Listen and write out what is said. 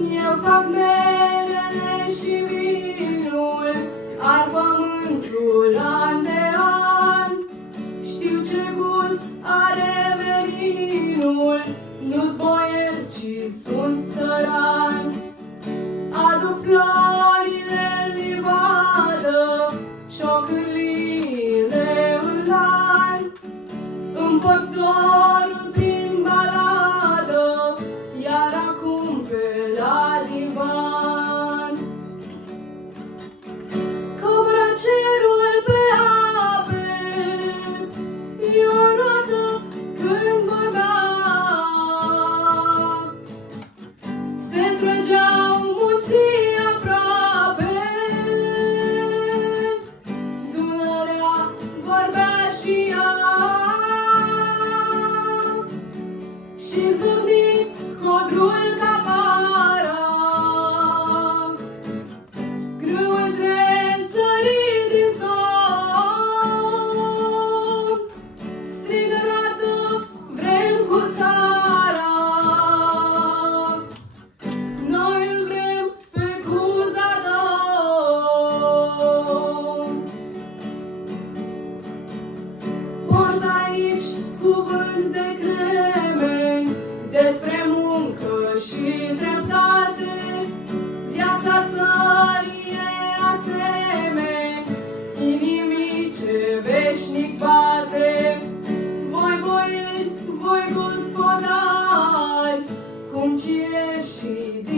Eu fac merele și vinul, ar pământul an de an. Știu ce gust are veninul, nu-s boier, ci sunt țăran. Aduc florile în livadă și-o cârliile în lan. Împort dorul prin baladă, iar acum pe la divan. Coboră cerul pe ape, e o roată când vorbea. Se trăgeau munții aproape, Dunărea vorbea și ea. Și zbucni codrul ca para, grâul tresări din somn. Strigă roată, vrem cu țara, noi îl vrem pe Cuzadon. Porți aici cuvânt de cremeni, despre muncă și dreptate. Viața țării e asemeni inimii ce veșnic bate. Voi boieri, voi gospodari, cum cireșii din